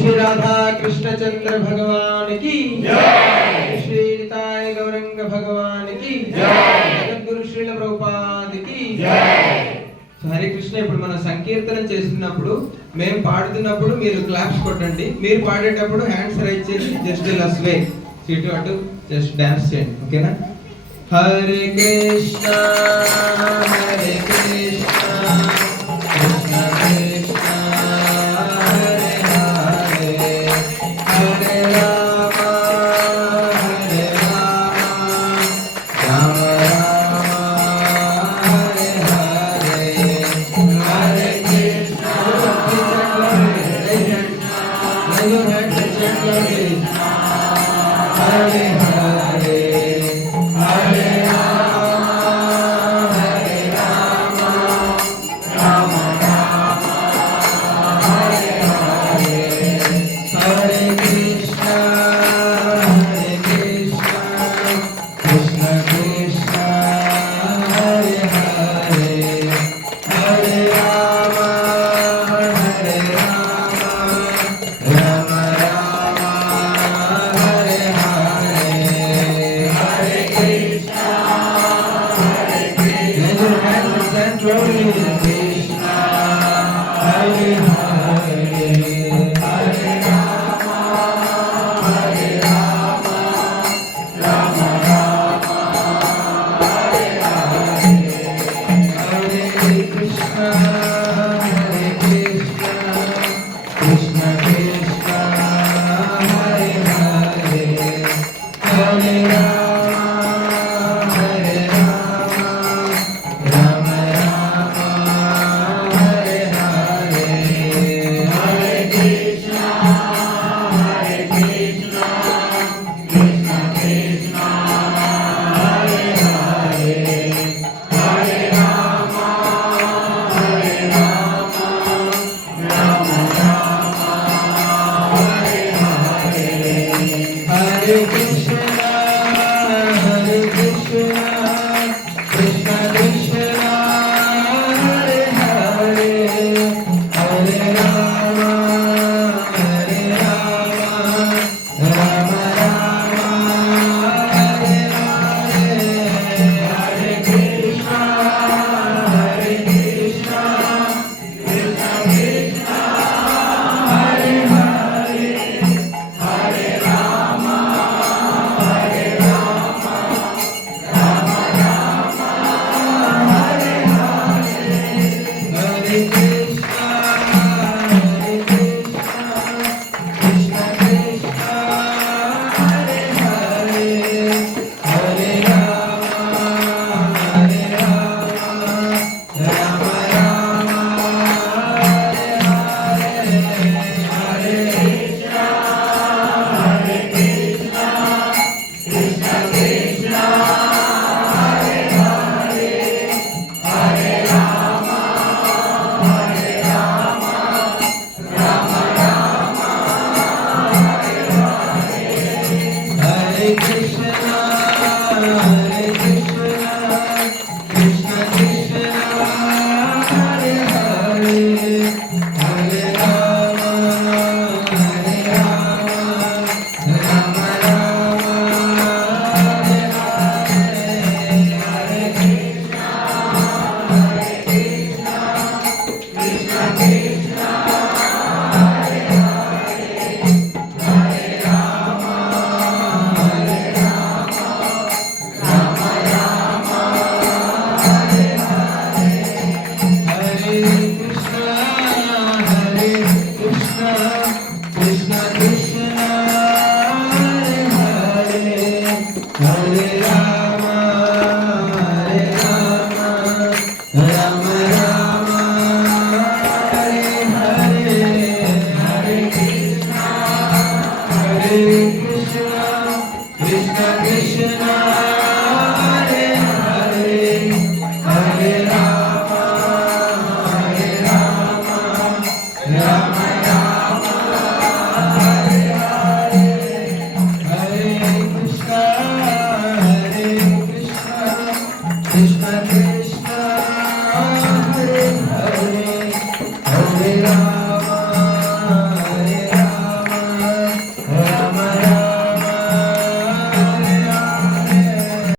श्री राधा कृष्णचंद्र भगवान की जय, श्री निताय गौरंग भगवान की जय, జగద్గురు శ్రీల ప్రభుపాద की జय. హరే కృష్ణ. ఇప్పుడు మనం సంకీర్తనం చేస్తున్నప్పుడు మేము పాడుతున్నప్పుడు మీరు క్లాప్స్ కొట్టండి, మీరు పాడేటప్పుడు హ్యాండ్స్ రైజ్ చేసి జస్ట్ ఇలా స్వే ఇటు అటు జస్ట్ డాన్స్ చేయండి, ఓకేనా? హరే కృష్ణ హరే కృష్ణ కృష్ణ కృష్ణ హరే హరే హరే రామ హరే రామ రామ రామ హరే హరే హరే కృష్ణ హరే హరే హరే हरे राम